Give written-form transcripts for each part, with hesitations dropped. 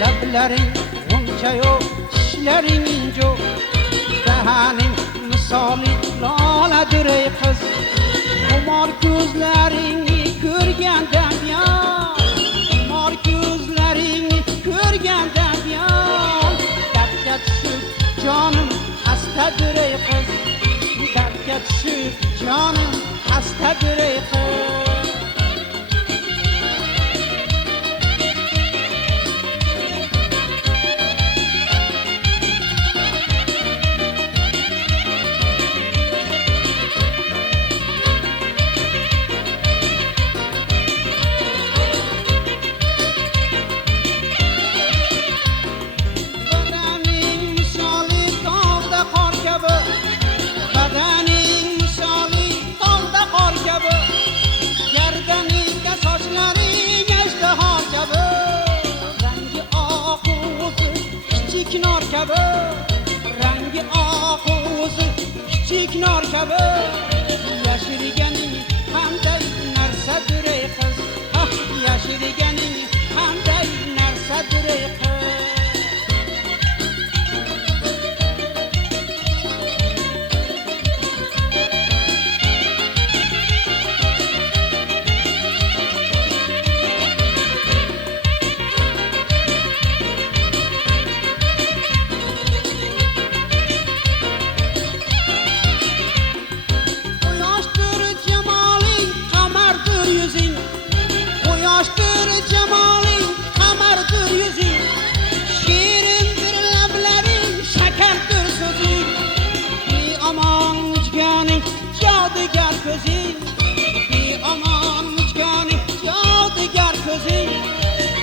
lablaring uncha yo'q, tishlaring injo, dahaning misoli loladir ey qiz. Xumor ko'zlaringni ko'rganda yon, xumor ko'zlaringni ko'rganda yon, dardga tushib jonim xastadir ey qiz, dardga tushib jonim xastadir ey qiz. Rangi oq o'zi kichik nor kabi, yashirganing qanday narsadir ey qiz, yashirganing qanday narsadir ey qiz. Yoshdir jamoling, qamardir yuzing, shirindir lablaring, shakardir so'zing, beomon mujganing, yodigar ko'zing, beomon mujganing, yodigar ko'zing,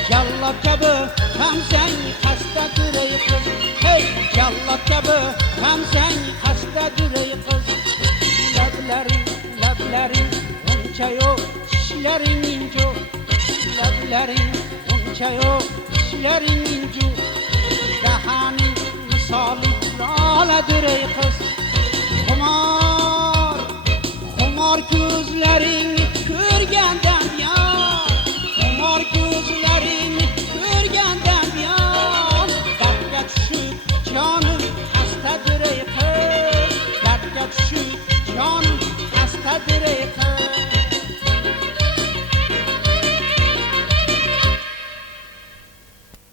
jallod kabi hamsang xastadir ey qiz, hey jallod kabi hamsang xastadir ey qiz. Lablaring uncha yo'q, tishlaring injo, lablaring uncha yo'q, tishlaring inju, dahaning misoli loladir ey qiz. Xumor ko'zlaring